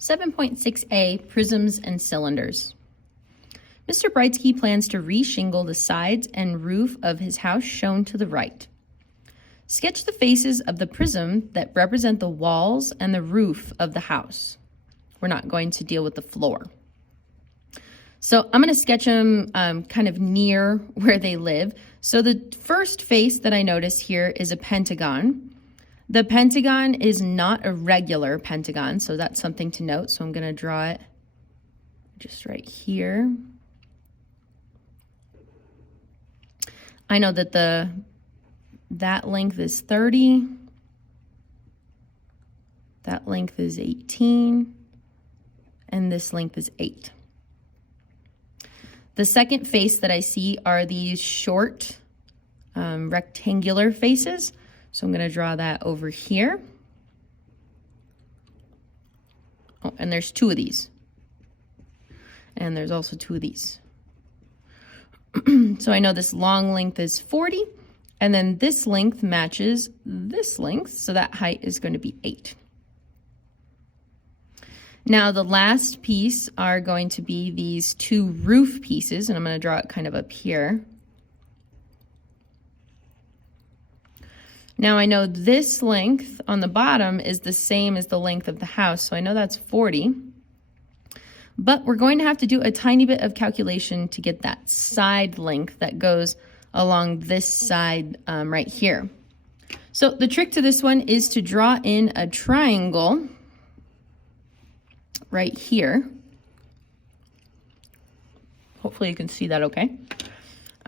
7.6a, Prisms and Cylinders. Mr. Brightsky plans to reshingle the sides and roof of his house shown to the right. Sketch the faces of the prism that represent the walls and the roof of the house. We're not going to deal with the floor. So I'm going to sketch them kind of near where they live. So the first face that I notice here is a pentagon. The pentagon is not a regular pentagon, so that's something to note. So I'm going to draw it just right here. I know that that length is 30. That length is 18. And this length is 8. The second face that I see are these short rectangular faces. So I'm going to draw that over here. Oh, and there's 2 of these. And there's also 2 of these. So I know this long length is 40, and then this length matches this length, so that height is going to be 8. Now the last piece are going to be these 2 roof pieces, and I'm going to draw it kind of up here. Now I know this length on the bottom is the same as the length of the house, so I know that's 40. But we're going to have to do a tiny bit of calculation to get that side length that goes along this side right here. So the trick to this one is to draw in a triangle right here. Hopefully you can see that okay.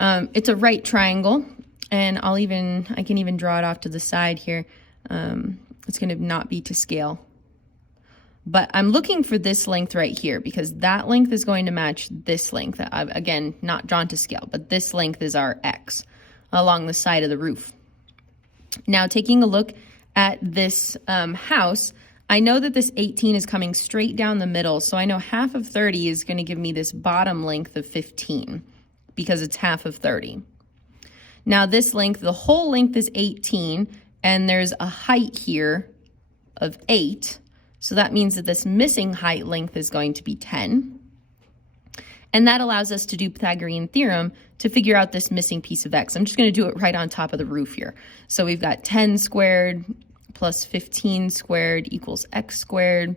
It's a right triangle. And I can even draw it off to the side here. It's going to not be to scale. But I'm looking for this length right here because that length is going to match this length. Again, not drawn to scale, but this length is our X along the side of the roof. Now taking a look at this house, I know that this 18 is coming straight down the middle. So I know half of 30 is going to give me this bottom length of 15 because it's half of 30. Now this length, the whole length is 18, and there's a height here of 8. So that means that this missing height length is going to be 10. And that allows us to do Pythagorean Theorem to figure out this missing piece of X. I'm just going to do it right on top of the roof here. So we've got 10 squared plus 15 squared equals X squared.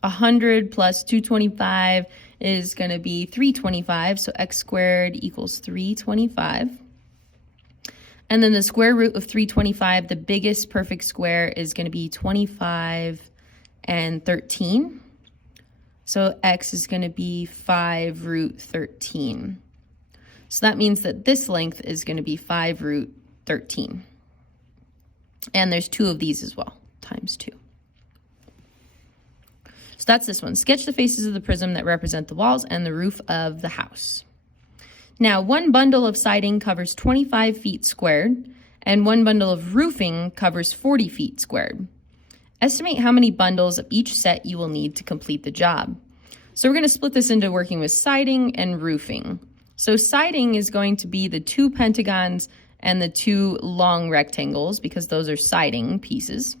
100 plus 225 is going to be 325. So X squared equals 325. And then the square root of 325, the biggest perfect square is going to be 25 and 13. So X is going to be 5 root 13. So that means that this length is going to be 5 root 13. And there's 2 of these as well, times 2. So that's this one. Sketch the faces of the prism that represent the walls and the roof of the house. Now, 1 bundle of siding covers 25 feet squared, and 1 bundle of roofing covers 40 feet squared. Estimate how many bundles of each set you will need to complete the job. So we're going to split this into working with siding and roofing. So siding is going to be the 2 pentagons and the 2 long rectangles, because those are siding pieces.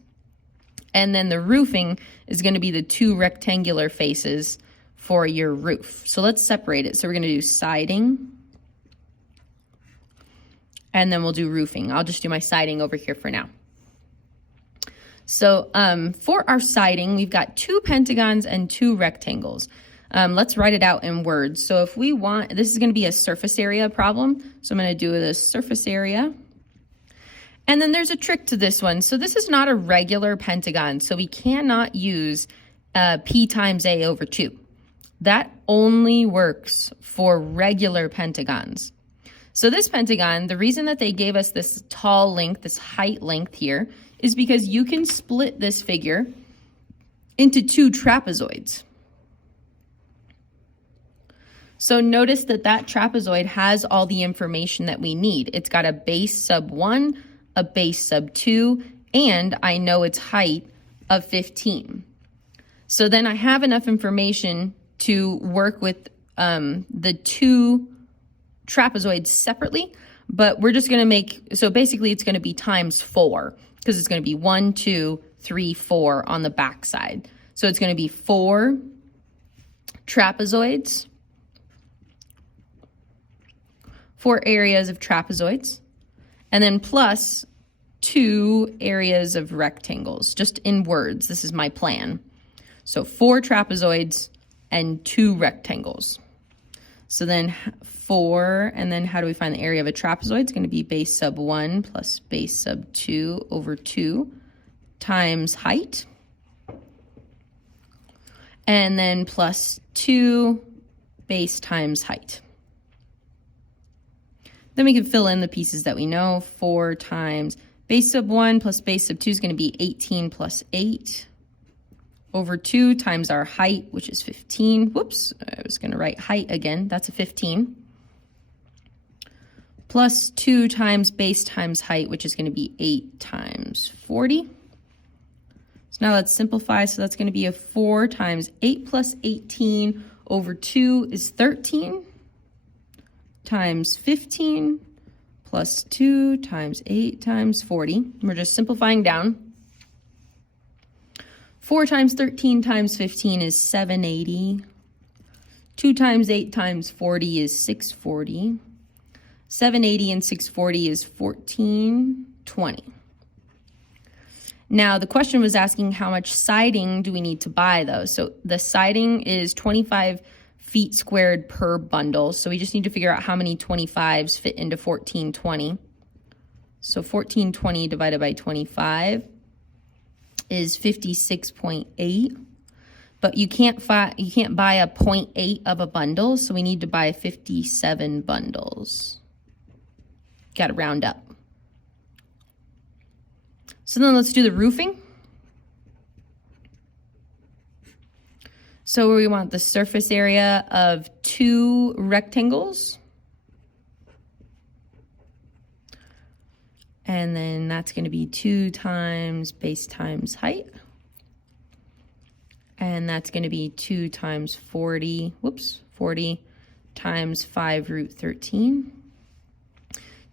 And then the roofing is going to be the 2 rectangular faces for your roof. So let's separate it. So we're going to do siding, and then we'll do roofing. I'll just do my siding over here for now. So for our siding, we've got 2 pentagons and 2 rectangles. Let's write it out in words. So if we want, this is going to be a surface area problem. So I'm going to do the surface area. And then there's a trick to this one. So this is not a regular pentagon. So we cannot use P times A over 2. That only works for regular pentagons. So this pentagon, the reason that they gave us this tall length, this height length here, is because you can split this figure into 2 trapezoids. So notice that that trapezoid has all the information that we need. It's got a base sub 1, a base sub 2, and I know its height of 15. So then I have enough information to work with the 2 trapezoids separately, but we're just going to make, so basically it's going to be times 4, because it's going to be 1, 2, 3, 4 on the back side. So it's going to be 4 trapezoids, 4 areas of trapezoids, and then plus 2 areas of rectangles, just in words. This is my plan. So 4 trapezoids and 2 rectangles. So then 4, and then how do we find the area of a trapezoid? It's going to be base sub 1 plus base sub 2 over 2 times height. And then plus 2 base times height. Then we can fill in the pieces that we know. 4 times base sub 1 plus base sub 2 is going to be 18 plus 8 over 2 times our height, which is 15. Whoops, I was going to write height again. That's a 15. Plus 2 times base times height, which is going to be 8 times 40. So now let's simplify. So that's going to be a 4 times 8 plus 18 over 2 is 13 times 15 plus 2 times 8 times 40. We're just simplifying down. 4 times 13 times 15 is 780. 2 times 8 times 40 is 640. 780 and 640 is 1420. Now the question was asking how much siding do we need to buy though? So the siding is 25 feet squared per bundle. So we just need to figure out how many 25s fit into 1420. So 1420 divided by 25 is 56.8. But you can't buy a 0.8 of a bundle, so we need to buy 57 bundles. Got to round up. So then let's do the roofing. So we want the surface area of 2 rectangles. And then that's going to be 2 times base times height. And that's going to be 2 times 40 times 5 root 13.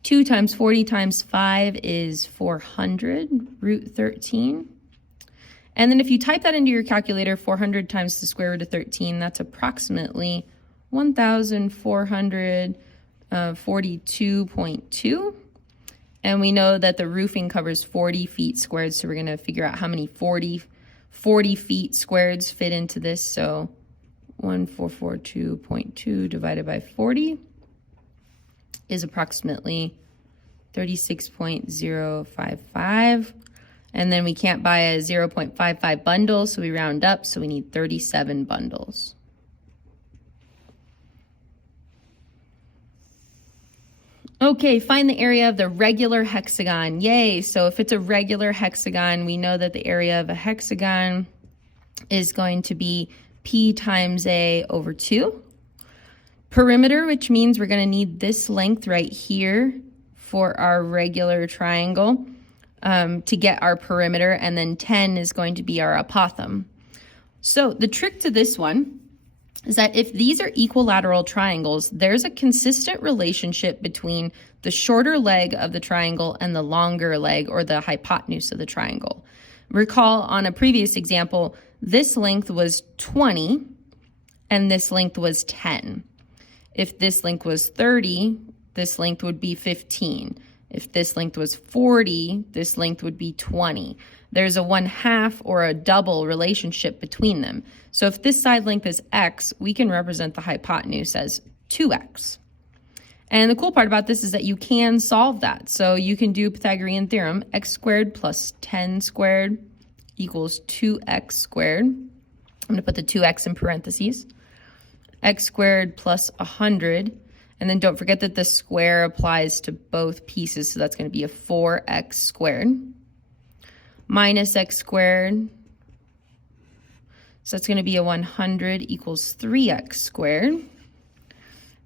2 times 40 times 5 is 400 root 13. And then if you type that into your calculator, 400 times the square root of 13, that's approximately 1,442.2. And we know that the roofing covers 40 feet squared, so we're going to figure out how many 40 feet squareds fit into this. So 1,442.2 divided by 40 is approximately 36.055. And then we can't buy a 0.55 bundle, so we round up, so we need 37 bundles. Okay, find the area of the regular hexagon. Yay! So if it's a regular hexagon, we know that the area of a hexagon is going to be P times A over 2. Perimeter, which means we're going to need this length right here for our regular triangle to get our perimeter, and then 10 is going to be our apothem. So the trick to this one is that if these are equilateral triangles, there's a consistent relationship between the shorter leg of the triangle and the longer leg, or the hypotenuse of the triangle. Recall on a previous example, this length was 20 and this length was 10. If this length was 30, this length would be 15. If this length was 40, this length would be 20. There's a 1/2 or a double relationship between them. So if this side length is x, we can represent the hypotenuse as 2x. And the cool part about this is that you can solve that. So you can do Pythagorean Theorem, x squared plus 10 squared equals 2x squared. I'm going to put the 2x in parentheses. X squared plus 100. And then don't forget that the square applies to both pieces, so that's going to be a 4x squared. Minus x squared. So that's going to be a 100 equals 3x squared.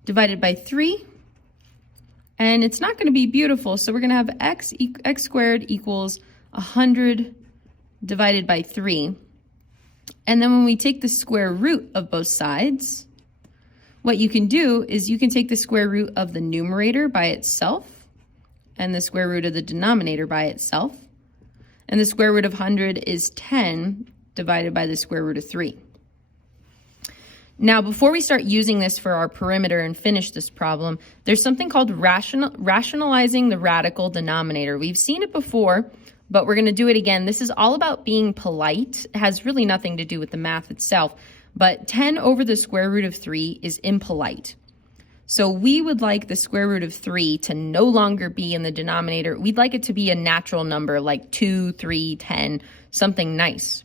Divided by 3. And it's not going to be beautiful, so we're going to have x squared equals 100 divided by 3. And then when we take the square root of both sides, what you can do is you can take the square root of the numerator by itself and the square root of the denominator by itself. And the square root of 100 is 10 divided by the square root of 3. Now, before we start using this for our perimeter and finish this problem, there's something called rationalizing the radical denominator. We've seen it before, but we're going to do it again. This is all about being polite. It has really nothing to do with the math itself, but 10 over the square root of 3 is impolite. So we would like the square root of 3 to no longer be in the denominator. We'd like it to be a natural number like 2, 3, 10, something nice.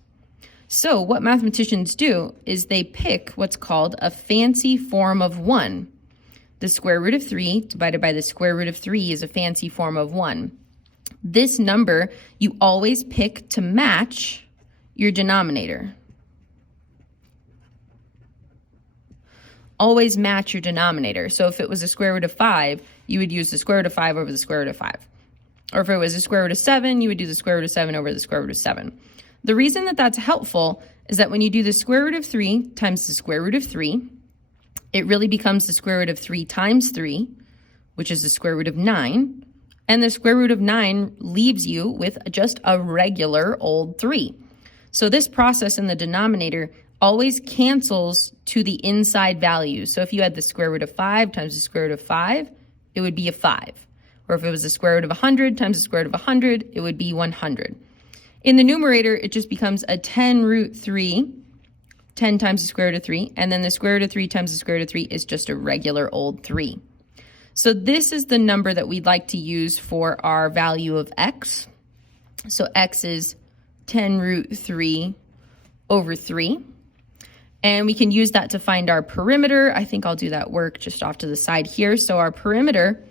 So what mathematicians do is they pick what's called a fancy form of 1. The square root of 3 divided by the square root of 3 is a fancy form of 1. This number you always pick to match your denominator. Always match your denominator. So if it was the square root of 5, you would use the square root of 5 over the square root of 5. Or if it was the square root of 7, you would do the square root of 7 over the square root of 7. The reason that that's helpful is that when you do the square root of 3 times the square root of 3, it really becomes the square root of 3 times 3, which is the square root of 9. And the square root of 9 leaves you with just a regular old 3. So this process in the denominator always cancels to the inside value. So if you had the square root of 5 times the square root of 5, it would be a 5. Or if it was the square root of 100 times the square root of 100, it would be 100. In the numerator, it just becomes a 10 root 3, 10 times the square root of 3, and then the square root of 3 times the square root of 3 is just a regular old 3. So this is the number that we'd like to use for our value of x. So x is 10 root 3 over 3. And we can use that to find our perimeter. I think I'll do that work just off to the side here. So our perimeter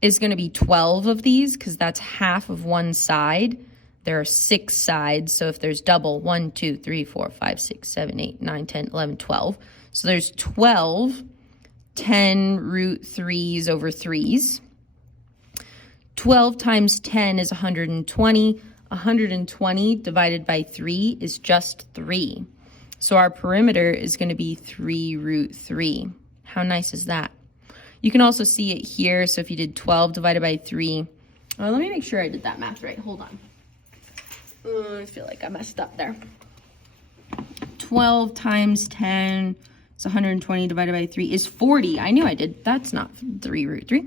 is going to be 12 of these because that's half of one side. There are 6 sides, so if there's double, 1, 2, 3, 4, 5, 6, 7, 8, 9, 10, 11, 12. So there's 12 10 root 3s over 3s. 12 times 10 is 120. 120 divided by 3 is just 3. So our perimeter is going to be 3 root 3. How nice is that? You can also see it here. So if you did 12 divided by 3, well, let me make sure I did that math right. Hold on. I feel like I messed up there. 12 times 10 is 120 divided by 3 is 40. I knew I did. That's not 3 root 3.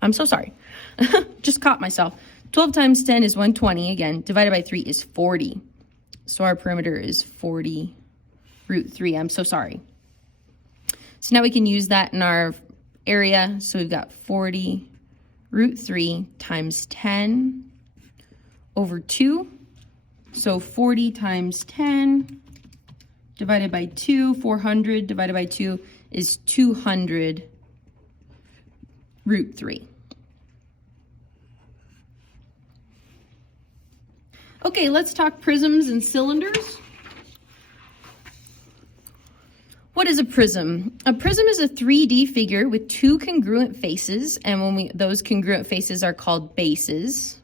I'm so sorry. Just caught myself. 12 times 10 is 120. Again, divided by 3 is 40. So our perimeter is 40 root 3. I'm so sorry. So now we can use that in our area. So we've got 40 root 3 times 10 over 2. So 40 times 10 divided by 2, 400 divided by 2 is 200 root 3. Okay, let's talk prisms and cylinders. What is a prism? A prism is a 3D figure with 2 congruent faces, and those congruent faces are called bases.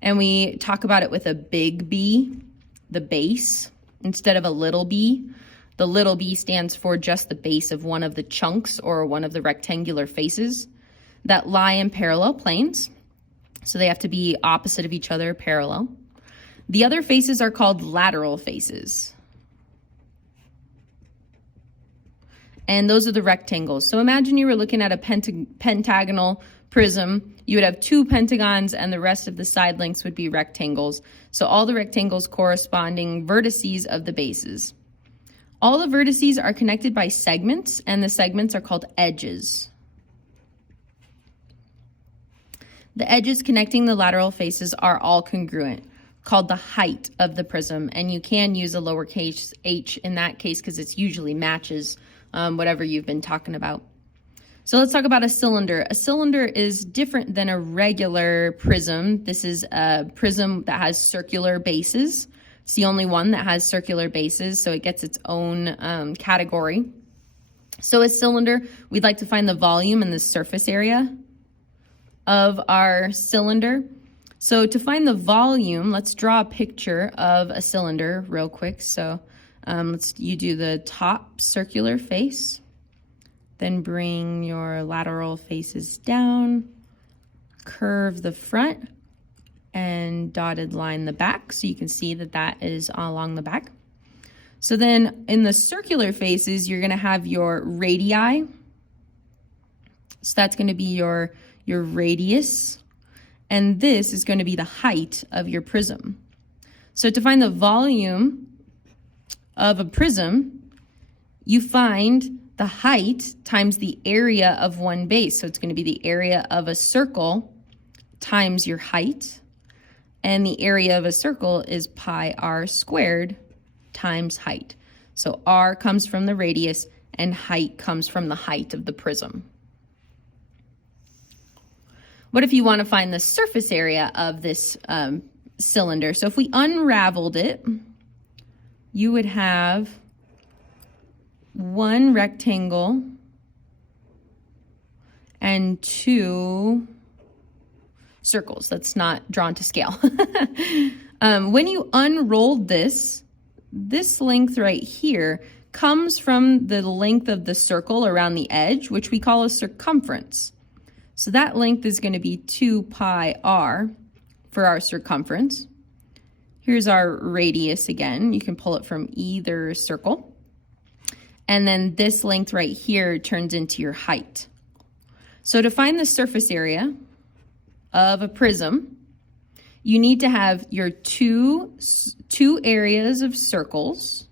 And we talk about it with a big B, the base, instead of a little b. The little b stands for just the base of one of the chunks or one of the rectangular faces that lie in parallel planes. So they have to be opposite of each other, parallel. The other faces are called lateral faces. And those are the rectangles. So imagine you were looking at a pentagonal prism. You would have 2 pentagons and the rest of the side lengths would be rectangles. So all the rectangles corresponding vertices of the bases. All the vertices are connected by segments, and the segments are called edges. The edges connecting the lateral faces are all congruent, called the height of the prism, and you can use a lowercase h in that case because it usually matches whatever you've been talking about. So let's talk about a cylinder. A cylinder is different than a regular prism. This is a prism that has circular bases. It's the only one that has circular bases, so it gets its own category. So a cylinder, we'd like to find the volume and the surface area of our cylinder. So to find the volume, let's draw a picture of a cylinder real quick. So you do the top circular face. Then bring your lateral faces down, curve the front, and dotted line the back. So you can see that that is along the back. So then in the circular faces, you're going to have your radii. So that's going to be your radius. And this is going to be the height of your prism. So to find the volume of a prism, you find the height times the area of one base. So it's going to be the area of a circle times your height. And the area of a circle is pi r squared times height. So r comes from the radius and height comes from the height of the prism. What if you want to find the surface area of this cylinder? So if we unraveled it, you would have one rectangle and two circles. That's not drawn to scale. When you unrolled this length right here comes from the length of the circle around the edge, which we call a circumference. So that length is going to be 2 pi r for our circumference. Here's our radius again. You can pull it from either circle. And then this length right here turns into your height. So to find the surface area of a prism, you need to have your two areas of circles,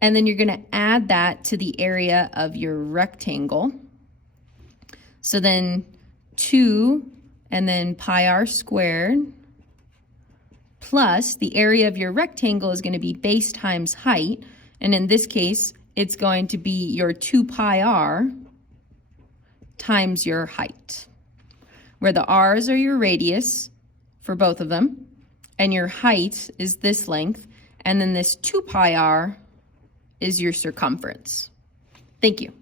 and then you're going to add that to the area of your rectangle. So then 2 and then pi r squared plus the area of your rectangle is going to be base times height. And in this case, it's going to be your 2 pi r times your height, where the r's are your radius for both of them, and your height is this length, and then this 2 pi r is your circumference. Thank you.